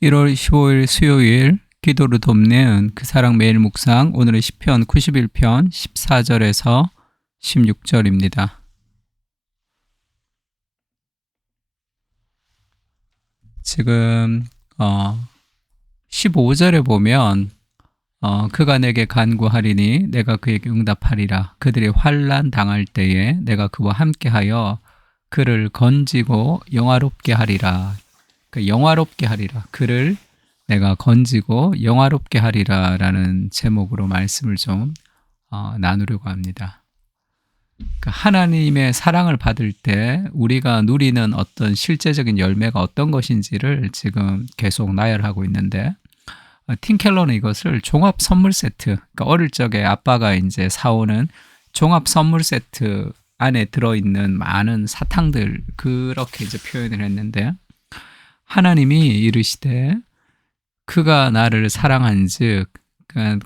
1월 15일 수요일 기도를 돕는 그 사랑 매일 묵상, 오늘은 시편 91편 14절에서 16절입니다. 지금 15절에 보면 그가 내게 간구하리니 내가 그에게 응답하리라. 그들이 환난 당할 때에 내가 그와 함께하여 그를 건지고 영화롭게 하리라. 영화롭게 하리라. 그를 내가 건지고 영화롭게 하리라 라는 제목으로 말씀을 좀 나누려고 합니다. 하나님의 사랑을 받을 때 우리가 누리는 어떤 실제적인 열매가 어떤 것인지를 지금 계속 나열하고 있는데, 팀 켈러는 이것을 종합 선물 세트, 그러니까 어릴 적에 아빠가 이제 사오는 종합 선물 세트 안에 들어있는 많은 사탕들, 그렇게 이제 표현을 했는데, 하나님이 이르시되 그가 나를 사랑한즉,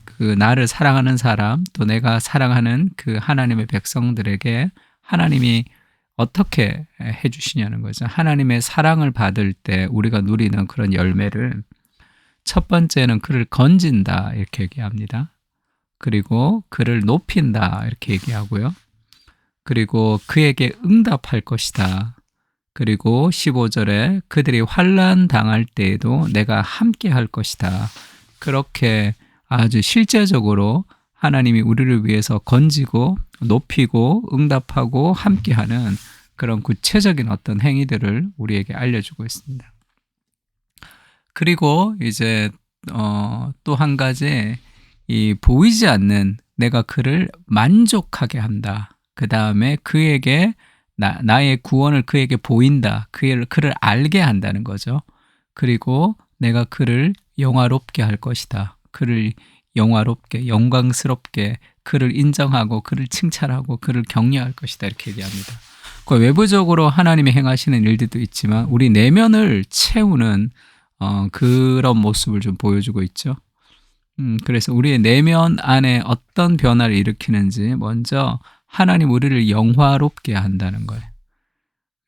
그 나를 사랑하는 사람, 또 내가 사랑하는 그 하나님의 백성들에게 하나님이 어떻게 해주시냐는 거죠. 하나님의 사랑을 받을 때 우리가 누리는 그런 열매를, 첫 번째는 그를 건진다 이렇게 얘기합니다. 그리고 그를 높인다 이렇게 얘기하고요. 그리고 그에게 응답할 것이다. 그리고 15절에 그들이 환난 당할 때에도 내가 함께 할 것이다. 그렇게 아주 실제적으로 하나님이 우리를 위해서 건지고 높이고 응답하고 함께하는 그런 구체적인 어떤 행위들을 우리에게 알려주고 있습니다. 그리고 이제 또 한 가지, 이 보이지 않는 내가 그를 만족하게 한다. 그 다음에 그에게 나의 구원을 그에게 보인다. 그를 알게 한다는 거죠. 그리고 내가 그를 영화롭게 할 것이다. 그를 영화롭게, 영광스럽게 그를 인정하고 그를 칭찬하고 그를 격려할 것이다. 이렇게 얘기합니다. 그 외부적으로 하나님이 행하시는 일들도 있지만 우리 내면을 채우는 그런 모습을 좀 보여주고 있죠. 그래서 우리의 내면 안에 어떤 변화를 일으키는지, 먼저 하나님 우리를 영화롭게 한다는 거예요.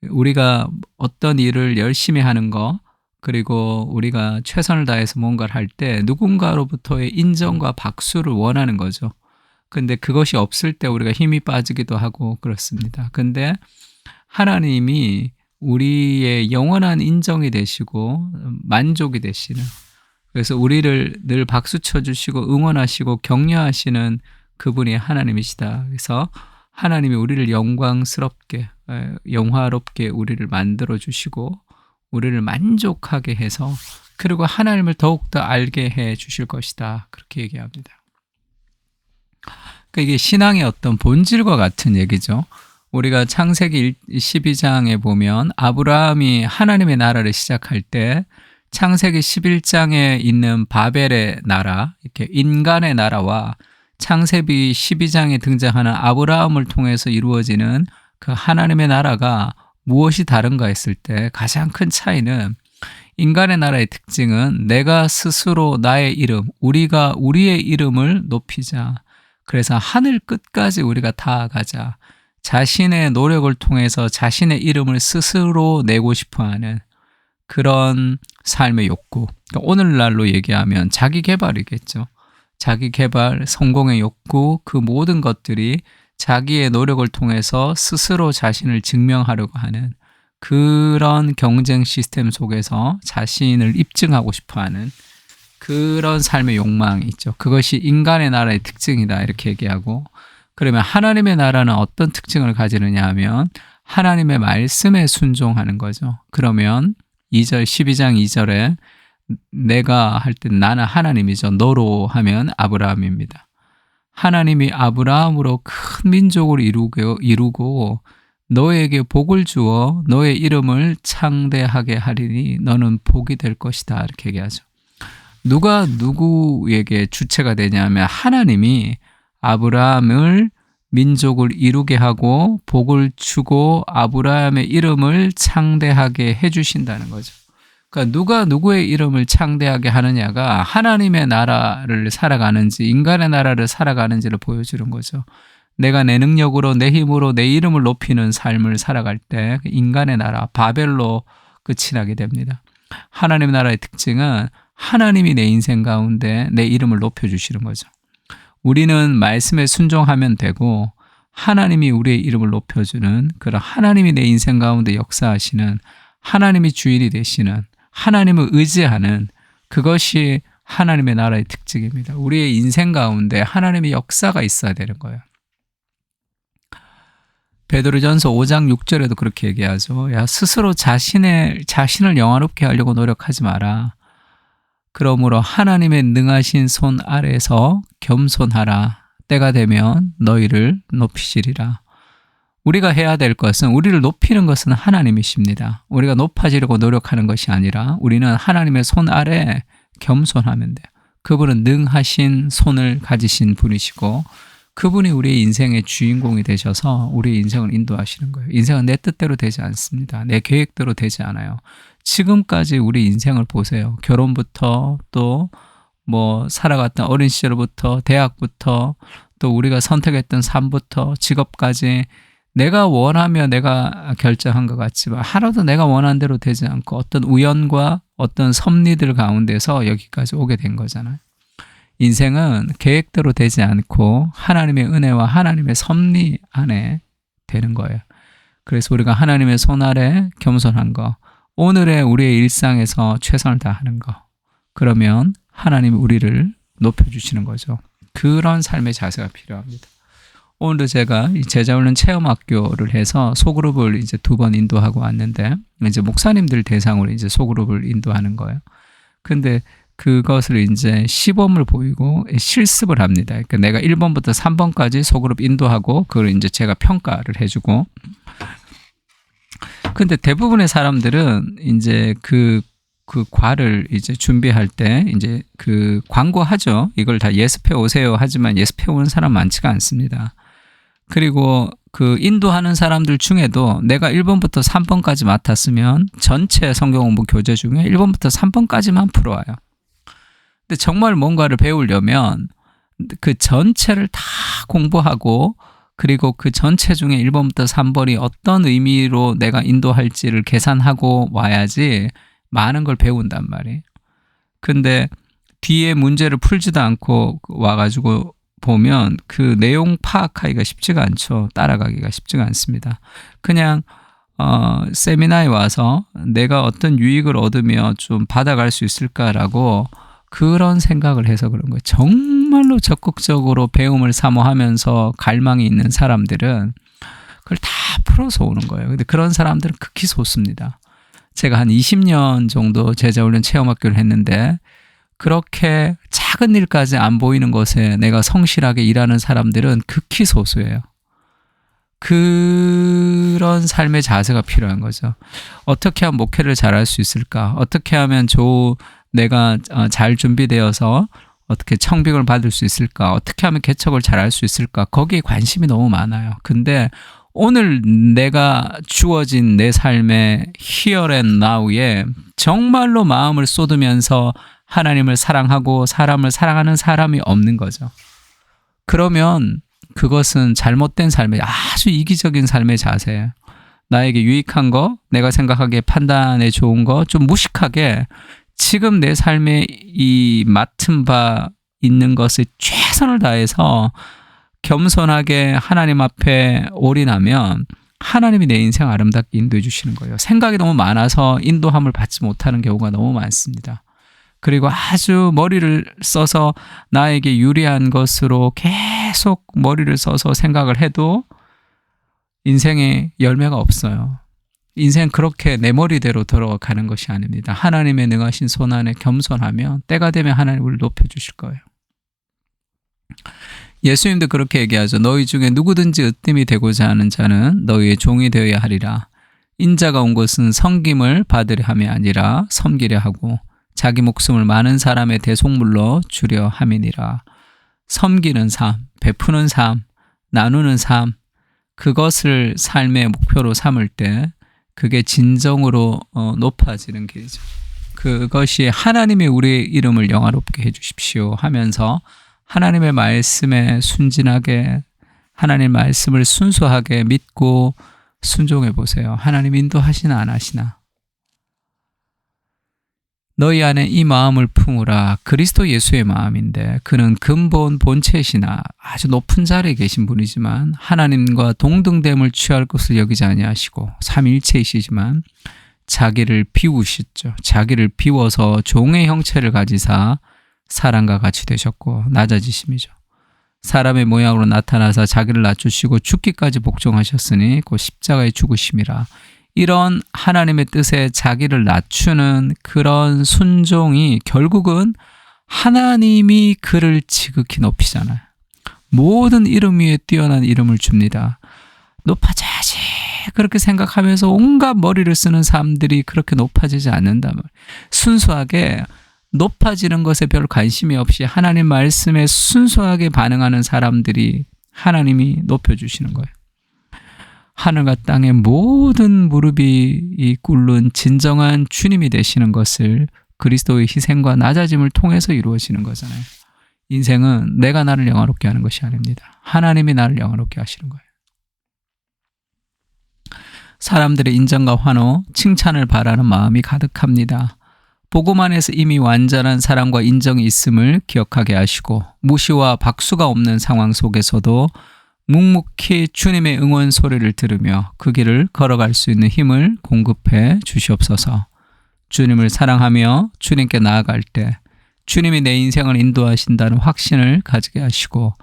우리가 어떤 일을 열심히 하는 거, 그리고 우리가 최선을 다해서 뭔가를 할 때 누군가로부터의 인정과 박수를 원하는 거죠. 근데 그것이 없을 때 우리가 힘이 빠지기도 하고 그렇습니다. 근데 하나님이 우리의 영원한 인정이 되시고 만족이 되시는, 그래서 우리를 늘 박수 쳐주시고 응원하시고 격려하시는 그분이 하나님이시다. 그래서 하나님이 우리를 영광스럽게, 영화롭게 우리를 만들어 주시고 우리를 만족하게 해서, 그리고 하나님을 더욱더 알게 해 주실 것이다. 그렇게 얘기합니다. 그러니까 이게 신앙의 어떤 본질과 같은 얘기죠. 우리가 창세기 12장에 보면 아브라함이 하나님의 나라를 시작할 때 창세기 11장에 있는 바벨의 나라, 이렇게 인간의 나라와 창세기 12장에 등장하는 아브라함을 통해서 이루어지는 그 하나님의 나라가 무엇이 다른가 했을 때 가장 큰 차이는, 인간의 나라의 특징은 내가 스스로 나의 이름, 우리가 우리의 이름을 높이자. 그래서 하늘 끝까지 우리가 닿아가자. 자신의 노력을 통해서 자신의 이름을 스스로 내고 싶어하는 그런 삶의 욕구. 그러니까 오늘날로 얘기하면 자기 개발이겠죠. 자기 개발, 성공의 욕구, 그 모든 것들이 자기의 노력을 통해서 스스로 자신을 증명하려고 하는 그런 경쟁 시스템 속에서 자신을 입증하고 싶어하는 그런 삶의 욕망이 있죠. 그것이 인간의 나라의 특징이다 이렇게 얘기하고, 그러면 하나님의 나라는 어떤 특징을 가지느냐 하면 하나님의 말씀에 순종하는 거죠. 그러면 2절, 12장 2절에 내가 할 때 나는 하나님이죠. 너로 하면 아브라함입니다. 하나님이 아브라함으로 큰 민족을 이루고 너에게 복을 주어 너의 이름을 창대하게 하리니 너는 복이 될 것이다 이렇게 얘기하죠. 누가 누구에게 주체가 되냐면 하나님이 아브라함을 민족을 이루게 하고 복을 주고 아브라함의 이름을 창대하게 해주신다는 거죠. 그러니까 누가 누구의 이름을 창대하게 하느냐가 하나님의 나라를 살아가는지 인간의 나라를 살아가는지를 보여주는 거죠. 내가 내 능력으로 내 힘으로 내 이름을 높이는 삶을 살아갈 때 인간의 나라 바벨로 끝이 나게 됩니다. 하나님의 나라의 특징은 하나님이 내 인생 가운데 내 이름을 높여주시는 거죠. 우리는 말씀에 순종하면 되고 하나님이 우리의 이름을 높여주는 그런 하나님이 내 인생 가운데 역사하시는 하나님이 주인이 되시는 하나님을 의지하는 그것이 하나님의 나라의 특징입니다. 우리의 인생 가운데 하나님의 역사가 있어야 되는 거예요. 베드로전서 5장 6절에도 그렇게 얘기하죠. 야, 스스로 자신을 영화롭게 하려고 노력하지 마라. 그러므로 하나님의 능하신 손 아래서 겸손하라. 때가 되면 너희를 높이시리라. 우리가 해야 될 것은 우리를 높이는 것은 하나님이십니다. 우리가 높아지려고 노력하는 것이 아니라 우리는 하나님의 손 아래 겸손하면 돼요. 그분은 능하신 손을 가지신 분이시고 그분이 우리의 인생의 주인공이 되셔서 우리의 인생을 인도하시는 거예요. 인생은 내 뜻대로 되지 않습니다. 내 계획대로 되지 않아요. 지금까지 우리 인생을 보세요. 결혼부터 또 살아갔던 어린 시절부터 대학부터 또 우리가 선택했던 삶부터 직업까지 내가 원하며 내가 결정한 것 같지만 하나도 내가 원한 대로 되지 않고 어떤 우연과 어떤 섭리들 가운데서 여기까지 오게 된 거잖아요. 인생은 계획대로 되지 않고 하나님의 은혜와 하나님의 섭리 안에 되는 거예요. 그래서 우리가 하나님의 손 아래 겸손한 거, 오늘의 우리의 일상에서 최선을 다하는 거, 그러면 하나님이 우리를 높여주시는 거죠. 그런 삶의 자세가 필요합니다. 오늘도 제가 제자훈련 체험학교를 해서 소그룹을 이제 2번 인도하고 왔는데, 이제 목사님들 대상으로 이제 소그룹을 인도하는 거예요. 근데 그것을 이제 시범을 보이고 실습을 합니다. 그러니까 내가 1번부터 3번까지 소그룹 인도하고 그걸 이제 제가 평가를 해주고. 근데 대부분의 사람들은 이제 그 과를 이제 준비할 때 이제 그 광고하죠. 이걸 다 예습해 오세요. 하지만 예습해 오는 사람 많지가 않습니다. 그리고 그 인도하는 사람들 중에도 내가 1번부터 3번까지 맡았으면 전체 성경공부 교재 중에 1번부터 3번까지만 풀어와요. 근데 정말 뭔가를 배우려면 그 전체를 다 공부하고 그리고 그 전체 중에 1번부터 3번이 어떤 의미로 내가 인도할지를 계산하고 와야지 많은 걸 배운단 말이에요. 근데 뒤에 문제를 풀지도 않고 와가지고 보면 그 내용 파악하기가 쉽지가 않죠. 따라가기가 쉽지가 않습니다. 그냥 세미나에 와서 내가 어떤 유익을 얻으며 좀 받아갈 수 있을까라고 그런 생각을 해서 그런 거예요. 정말로 적극적으로 배움을 사모하면서 갈망이 있는 사람들은 그걸 다 풀어서 오는 거예요. 근데 그런 사람들은 극히 소수입니다. 제가 한 20년 정도 제자훈련 체험학교를 했는데 그렇게 작은 일까지 안 보이는 것에 내가 성실하게 일하는 사람들은 극히 소수예요. 그런 삶의 자세가 필요한 거죠. 어떻게 하면 목회를 잘할 수 있을까? 어떻게 하면 내가 잘 준비되어서 어떻게 청빙을 받을 수 있을까? 어떻게 하면 개척을 잘할 수 있을까? 거기에 관심이 너무 많아요. 근데 오늘 내가 주어진 내 삶의 here and now에 정말로 마음을 쏟으면서 하나님을 사랑하고 사람을 사랑하는 사람이 없는 거죠. 그러면 그것은 잘못된 삶의 아주 이기적인 삶의 자세예요. 나에게 유익한 거, 내가 생각하기에 판단에 좋은 거 좀 무식하게 지금 내 삶에 이 맡은 바 있는 것을 최선을 다해서 겸손하게 하나님 앞에 올인하면 하나님이 내 인생 아름답게 인도해 주시는 거예요. 생각이 너무 많아서 인도함을 받지 못하는 경우가 너무 많습니다. 그리고 아주 머리를 써서 나에게 유리한 것으로 계속 머리를 써서 생각을 해도 인생에 열매가 없어요. 인생 그렇게 내 머리대로 들어가는 것이 아닙니다. 하나님의 능하신 손 안에 겸손하면 때가 되면 하나님을 높여주실 거예요. 예수님도 그렇게 얘기하죠. 너희 중에 누구든지 으뜸이 되고자 하는 자는 너희의 종이 되어야 하리라. 인자가 온 것은 섬김을 받으려 함이 아니라 섬기려 하고 자기 목숨을 많은 사람의 대속물로 주려 함이니라. 섬기는 삶, 베푸는 삶, 나누는 삶, 그것을 삶의 목표로 삼을 때 그게 진정으로 높아지는 길이죠. 그것이 하나님이 우리의 이름을 영화롭게 해주십시오 하면서 하나님의 말씀에 순진하게 하나님의 말씀을 순수하게 믿고 순종해 보세요. 하나님 인도하시나 안 하시나. 너희 안에 이 마음을 품으라. 그리스도 예수의 마음인데 그는 근본 본체시나 아주 높은 자리에 계신 분이지만 하나님과 동등됨을 취할 것을 여기지 아니하시고 삼위일체이시지만 자기를 비우셨죠. 자기를 비워서 종의 형체를 가지사 사람과 같이 되셨고 낮아지심이죠. 사람의 모양으로 나타나사 자기를 낮추시고 죽기까지 복종하셨으니 곧 십자가의 죽으심이라. 이런 하나님의 뜻에 자기를 낮추는 그런 순종이 결국은 하나님이 그를 지극히 높이잖아요. 모든 이름 위에 뛰어난 이름을 줍니다. 높아져야지 그렇게 생각하면서 온갖 머리를 쓰는 사람들이 그렇게 높아지지 않는다면, 순수하게 높아지는 것에 별 관심이 없이 하나님 말씀에 순수하게 반응하는 사람들이 하나님이 높여주시는 거예요. 하늘과 땅의 모든 무릎이 꿇는 진정한 주님이 되시는 것을 그리스도의 희생과 낮아짐을 통해서 이루어지는 거잖아요. 인생은 내가 나를 영화롭게 하는 것이 아닙니다. 하나님이 나를 영화롭게 하시는 거예요. 사람들의 인정과 환호, 칭찬을 바라는 마음이 가득합니다. 복음 안에서 이미 완전한 사랑과 인정이 있음을 기억하게 하시고 무시와 박수가 없는 상황 속에서도 묵묵히 주님의 응원 소리를 들으며 그 길을 걸어갈 수 있는 힘을 공급해 주시옵소서. 주님을 사랑하며 주님께 나아갈 때 주님이 내 인생을 인도하신다는 확신을 가지게 하시고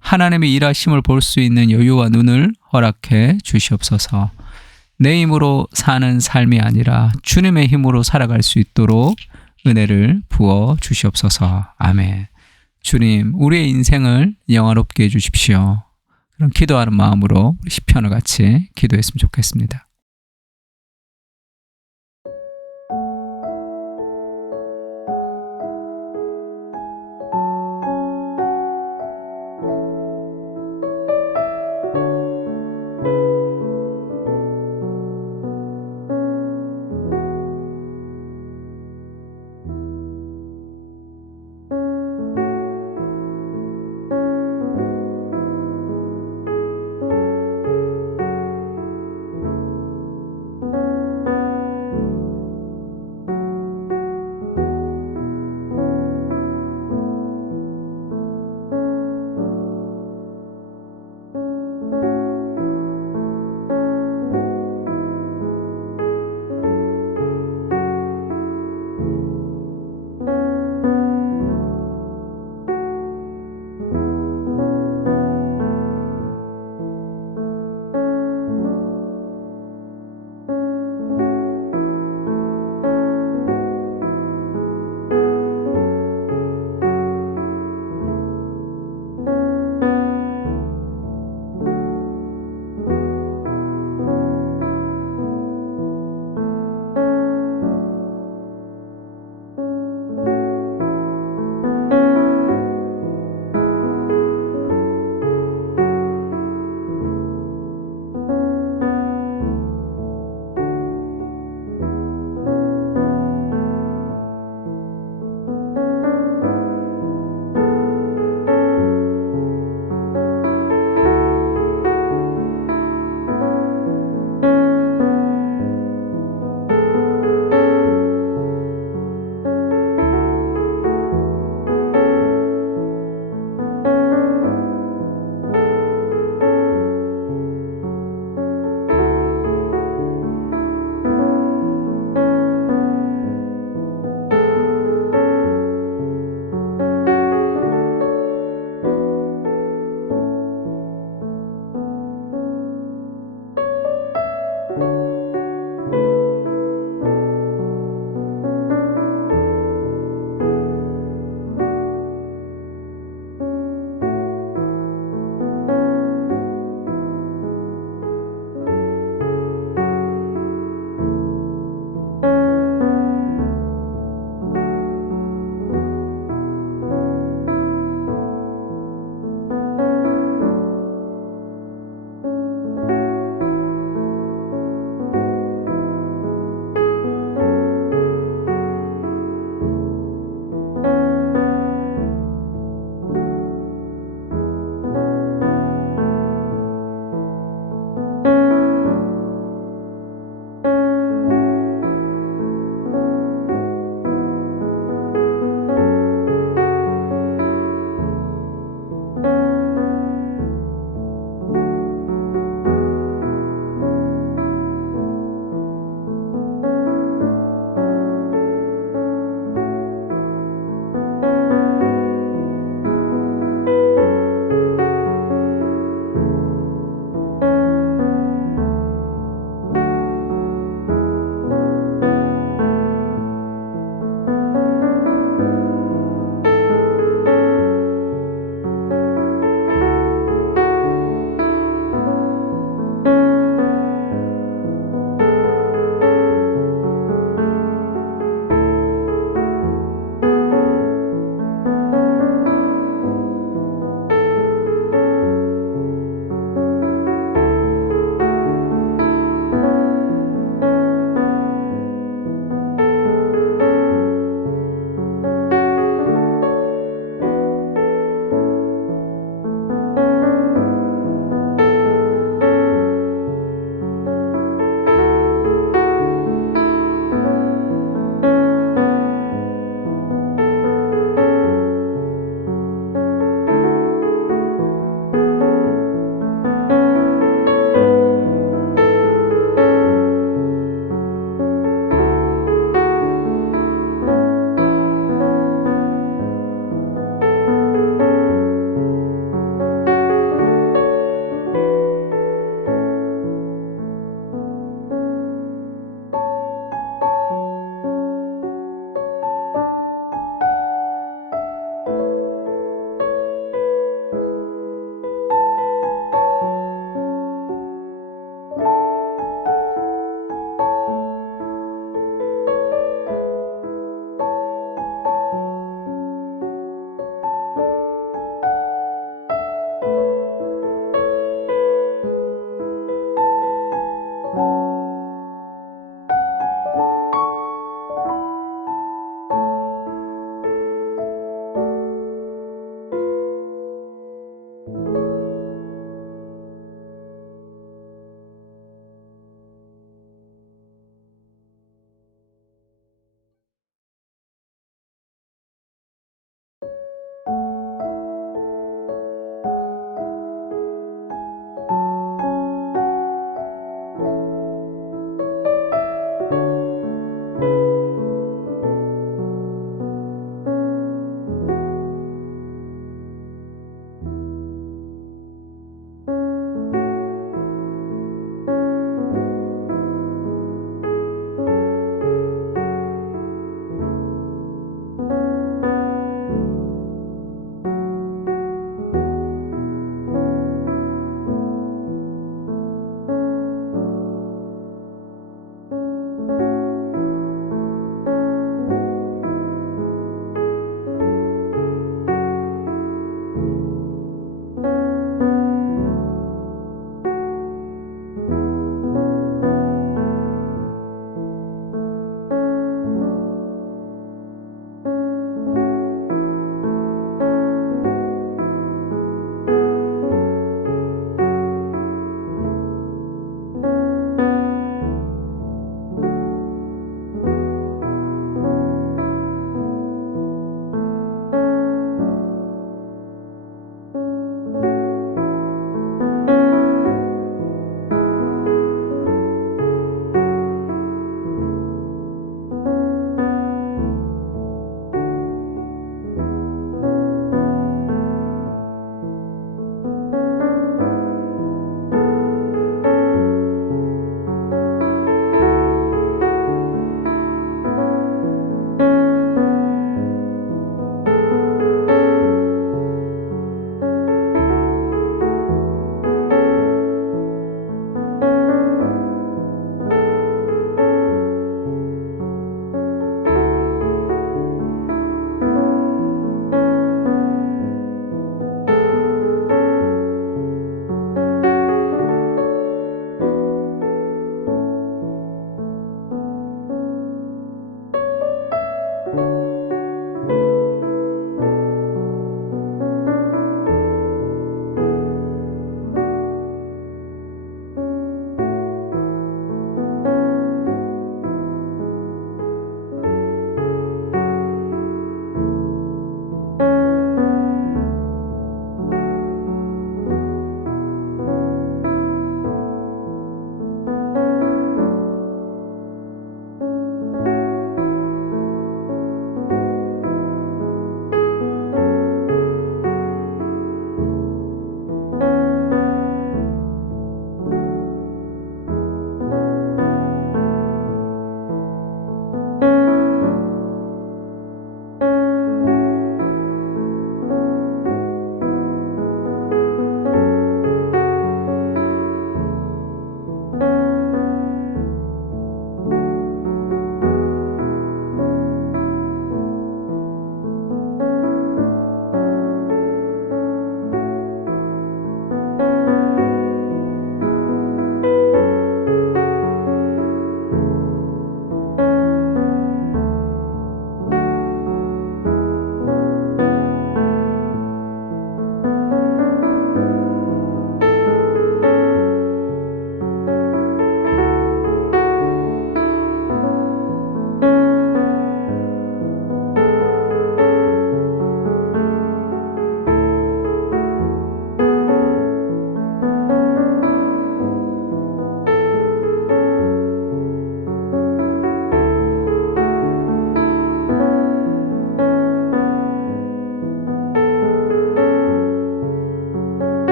하나님의 일하심을 볼 수 있는 여유와 눈을 허락해 주시옵소서. 내 힘으로 사는 삶이 아니라 주님의 힘으로 살아갈 수 있도록 은혜를 부어 주시옵소서. 아멘. 주님, 우리의 인생을 영화롭게 해 주십시오. 그런 기도하는 마음으로 시편을 같이 기도했으면 좋겠습니다.